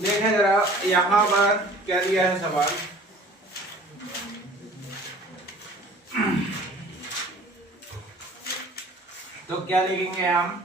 देखें जरा यहाँ पर क्या दिया है सवाल। तो क्या लिखेंगे हम?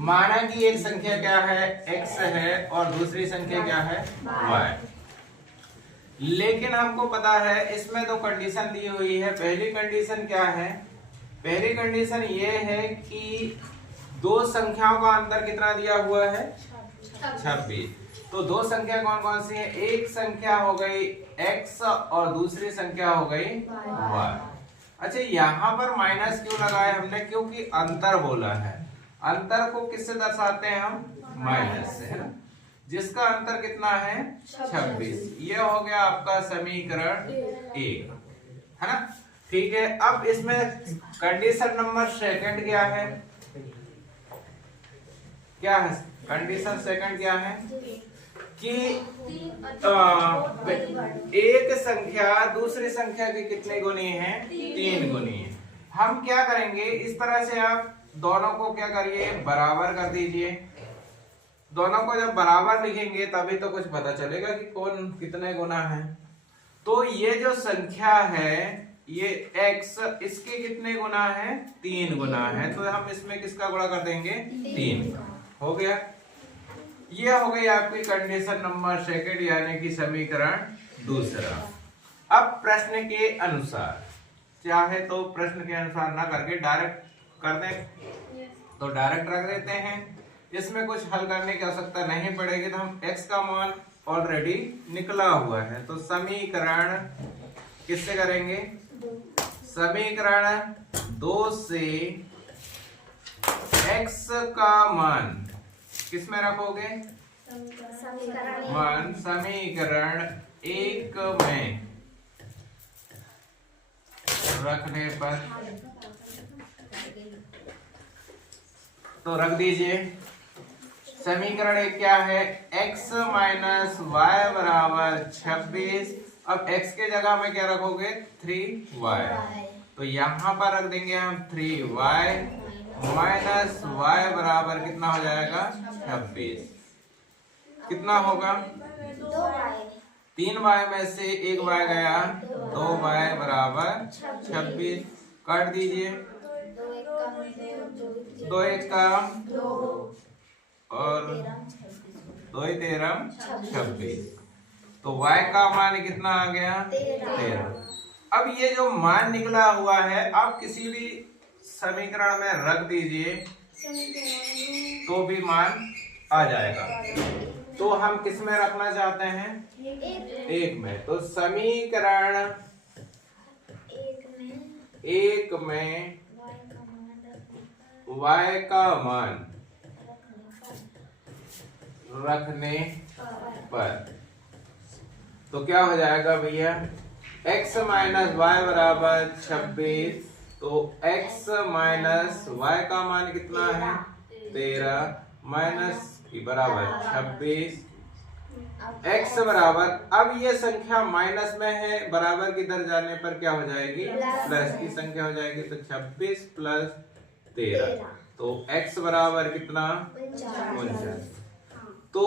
माना कि एक संख्या क्या है, x है, और दूसरी संख्या क्या है, y। लेकिन हमको पता है इसमें तो कंडीशन दी हुई है। पहली कंडीशन क्या है? पहली कंडीशन ये है कि दो संख्याओं का अंतर कितना दिया हुआ है, 26। तो दो संख्या कौन कौन सी है? एक संख्या हो गई x और दूसरी संख्या हो गई y। अच्छा, यहाँ पर माइनस क्यों लगाया हमने? क्योंकि अंतर बोला है। अंतर को किससे दर्शाते हैं हम? माइनस से, है ना। जिसका अंतर कितना है? 26। ये हो गया आपका समीकरण 1, है ना। ठीक है, अब इसमें कंडीशन नंबर सेकंड क्या है? क्या है कंडीशन सेकंड? क्या है कि एक संख्या दूसरी संख्या की कितने गुनी है? 3 गुनी है। हम क्या करेंगे, इस तरह से आप दोनों को क्या करिए, बराबर कर दीजिए। दोनों को जब बराबर लिखेंगे तभी तो कुछ पता चलेगा कि कौन कितने गुना है। तो ये जो संख्या है ये x, इसके कितने गुना है? 3 गुना है। तो हम इसमें किसका गुणा कर देंगे? 3 का। हो गया। ये हो गई आपकी कंडीशन नंबर सेकंड, यानी कि समीकरण दूसरा। अब प्रश्न के अनुसार, चाहे तो प्रश्न के अनुसार ना करके डायरेक्ट कर दें तो डायरेक्ट रख देते हैं। इसमें कुछ हल करने की आवश्यकता नहीं पड़ेगी। तो हम x का मान ऑलरेडी निकला हुआ है, तो समीकरण किससे करेंगे? समीकरण 2 से x का मान किस में रखोगे? मान समीकरण 1 में रखने पर तो रख दीजिए। समीकरण 1 क्या है? x माइनस वाई बराबर 26। अब x के जगह में क्या रखोगे? 3y। तो यहाँ पर रख देंगे हम 3y माइनस y बराबर कितना हो जाएगा? 26। कितना होगा? 3y में से 1y गया, 2y बराबर 26। काट दीजिए। 2 1 का और 2 13 26। तो y का मान कितना आ गया? 13। अब ये जो मान निकला हुआ है आप किसी भी समीकरण में रख दीजिए तो भी मान आ जाएगा। तो हम किस में रखना चाहते हैं? 1 में। तो समीकरण 1 में y का मान रखने पर तो क्या हो जाएगा भैया? x माइनस वाई बराबर 26। तो x माइनस वाई का मान कितना है? 13 माइनस की बराबर 26। x बराबर, अब ये संख्या माइनस में है, बराबर की तरफ जाने पर क्या हो जाएगी? प्लस की संख्या हो जाएगी। तो 26 प्लस 13, तो x बराबर कितना? 49। तो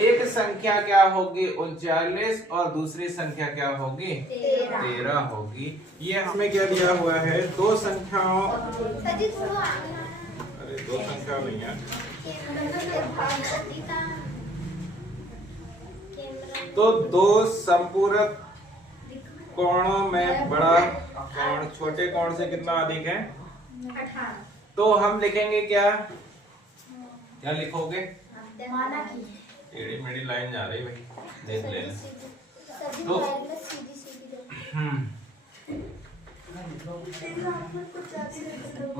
एक संख्या क्या होगी? 39 और दूसरी संख्या क्या होगी? 13 होगी। ये हमें क्या दिया हुआ है? दो संख्याओं, अरे दो संख्या नहीं है, तो दो संपूरक कोणों में बड़ा कोण छोटे कोण से कितना अधिक है? 18। तो हम लिखेंगे क्या? क्या लिखोगे? माना कि टेढ़ी मेढ़ी लाइन जा रही भाई, देख लेना। तो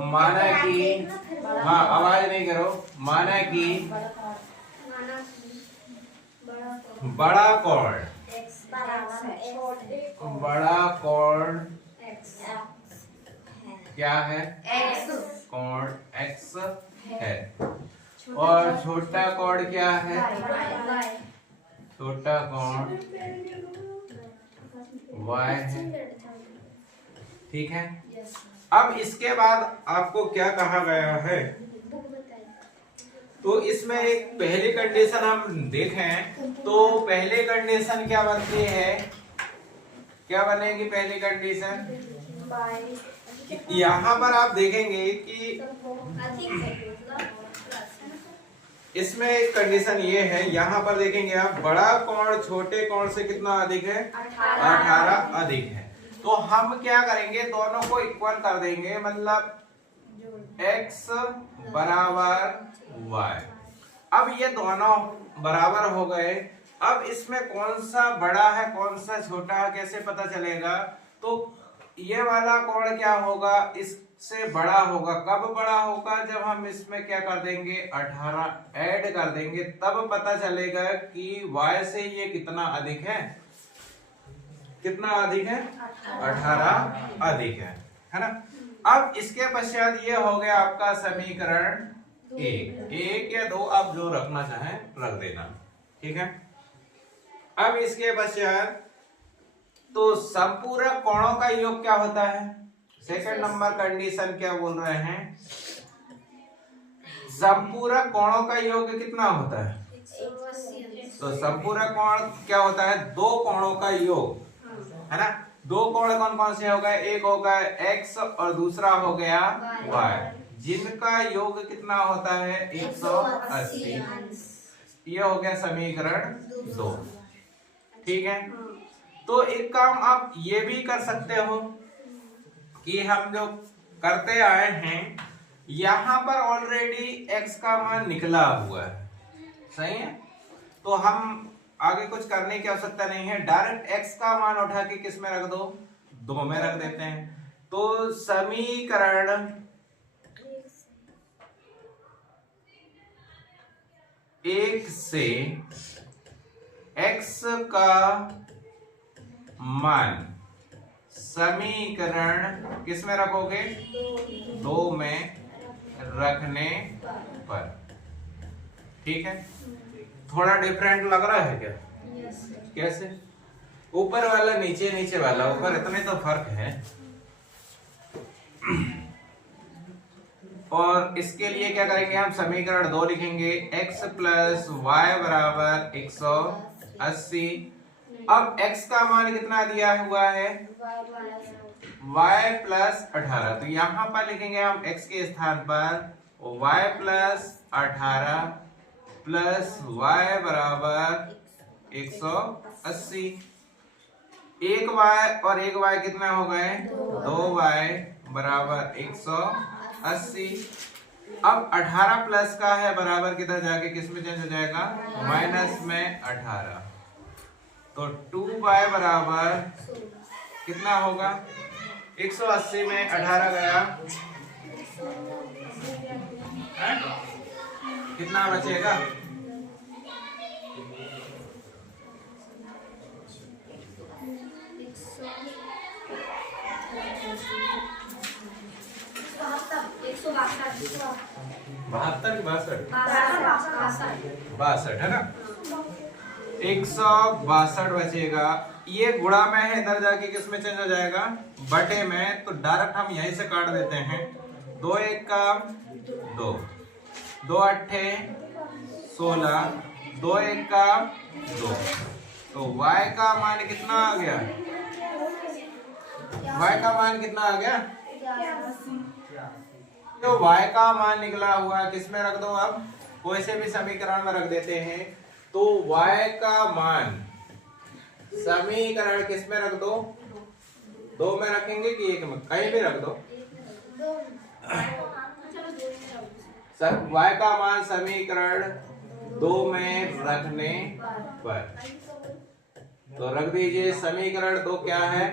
माना कि, हाँ आवाज नहीं करो, माना कि बड़ा कोण, बड़ा कोण क्या है? कोण x है। और छोटा कोण क्या है? छोटा कोण y है, ठीक है। अब इसके बाद आपको क्या कहा गया है, तो इसमें एक पहली कंडीशन हम देखें तो पहली कंडीशन क्या बनती है, क्या बनेगी पहली कंडीशन, यहां पर आप देखेंगे कि इसमें एक कंडीशन ये है, यहां पर देखेंगे आप बड़ा कोण छोटे कोण से कितना अधिक है, 18 अधिक है। तो हम क्या करेंगे, दोनों को इक्वल कर देंगे, मतलब x बराबर y। अब ये दोनों बराबर हो गए। अब इसमें कौन सा बड़ा है कौन सा छोटा है कैसे पता चलेगा, तो ये वाला कोण क्या होगा, इससे बड़ा होगा। कब बड़ा होगा, जब हम इसमें क्या कर देंगे, 18 ऐड कर देंगे, तब पता चलेगा कि y से ये कितना अधिक है, कितना अधिक है, 18 अधिक है ना। अब इसके पश्चात ये हो गया आपका समीकरण एक या दो, आप जो रखना चाहें रख देना, ठीक है। अब इसके पश्चात तो संपूरक कोणों का योग क्या होता है, सेकंड नंबर कंडीशन क्या बोल रहे हैं, संपूरक कोणों का योग कितना होता है, तो संपूरक कोण क्या होता है, दो कोणों का योग, है ना। दो कोण कौन कौन से हो गए, एक हो गया x और दूसरा हो गया y, जिनका योग कितना होता है, 180। ये हो गया समीकरण 2, ठीक है। तो एक काम आप ये भी कर सकते हो कि हम जो करते आए हैं, यहां पर ऑलरेडी x का मान निकला हुआ है, सही है। तो हम आगे कुछ करने की आवश्यकता नहीं है, डायरेक्ट x का मान उठा के किस में रख दो, 2 में रख देते हैं। तो समीकरण 1 से x का मान समीकरण किस में रखोगे, 2 में रखने पर, ठीक है। थोड़ा डिफरेंट लग रहा है क्या, कैसे, ऊपर वाला नीचे, नीचे वाला ऊपर, इतने तो फर्क है। और इसके लिए क्या करेंगे, हम समीकरण 2 लिखेंगे, x प्लस वाई बराबर 180। अब x का मान कितना दिया हुआ है, y प्लस 18, तो यहां पर लिखेंगे हम x के स्थान पर y प्लस 18 प्लस y बराबर 180। एक y और एक y कितना हो गए, 2y बराबर 180। अब 18 प्लस का है बराबर किधर जाके किस में चेंज हो जाएगा, माइनस में 18। तो 2y बराबर कितना होगा, 180 में 18 गया, कितना बचेगा, बहत्तर की 62 है ना, 162 बचेगा। ये गुणा में है, इधर जाके किस में चेंज हो जाएगा, बटे में। तो डायरेक्ट हम यहीं से काट देते हैं, 2 1 का 2, 2 8 16, 2 1 का 2। तो y का मान कितना आ गया, y का मान कितना आ गया, तो y का मान निकला हुआ है, किस में रख दो, अब कोई से भी समीकरण में रख देते हैं। तो y का मान समीकरण किस में रख दो, 2 में रखेंगे कि 1 में, कहीं भी रख दो। y का मान समीकरण 2 में रखने पर, तो रख दीजिए। समीकरण 2 क्या है,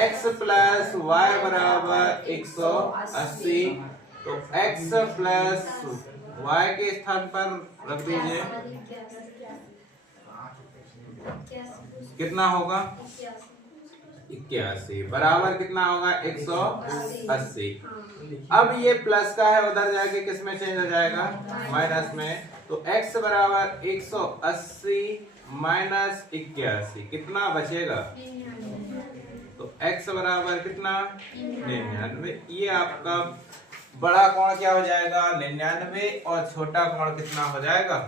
x प्लस वाई बराबर 180। तो x प्लस y के स्थान पर रख दीजिए, कितना होगा, 81 बराबर कितना होगा, 180। अब ये प्लस का है, उधर जाके किस में चेंज हो जाएगा, माइनस में। तो x बराबर 180 -81 कितना बचेगा? तो x बराबर कितना? 99। ये आपका बड़ा कोण क्या हो जाएगा? 99 और छोटा कोण कितना हो जाएगा?